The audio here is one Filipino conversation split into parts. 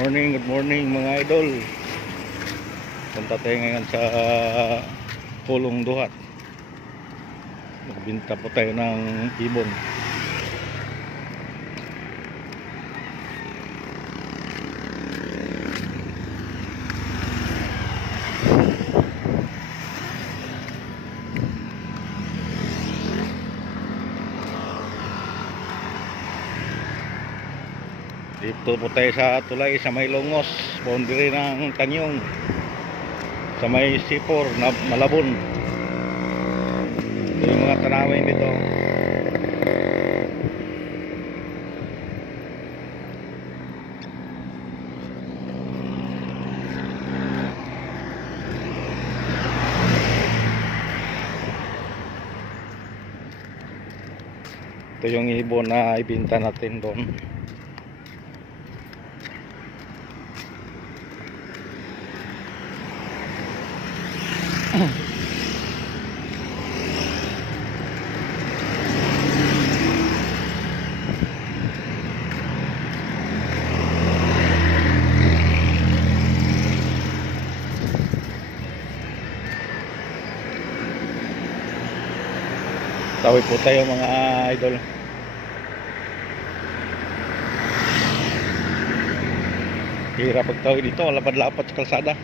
Good morning mga idol. Punta tayo ngayon sa Pulong Duhat. Magbinta po tayo ng ibon. Dito po tayo sa tulay sa may Longos, boundary ng Tanyong, sa may Sipor na Malabon. Ito yung mga tanawin dito. Ito yung ibon na ibinta natin doon. Tawid po tayo mga idol. Hirap pagtawid dito, lapad-lapad sa kalsada.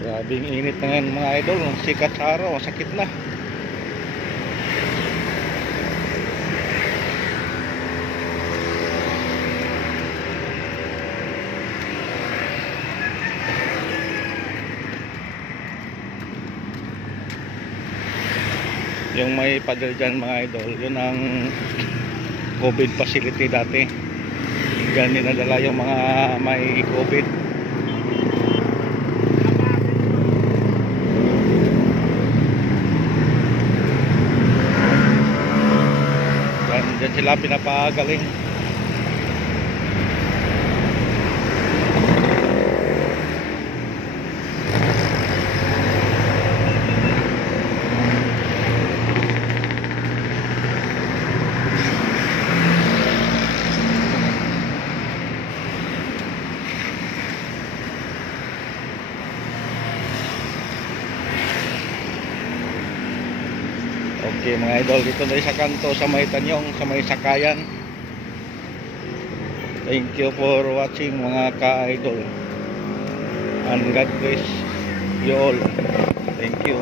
Grabing init na ngayon mga idol. Sikat sa araw, sakit na. Yung may pader dyan mga idol, yun ang COVID facility dati. Diyan dinadala yung mga may COVID. Diyan sila pinapagaling. Okay mga idol, dito na sa kanto sa may Tanyong, sa may Sakayan. Thank you for watching mga ka-idol, and God bless you all. Thank you.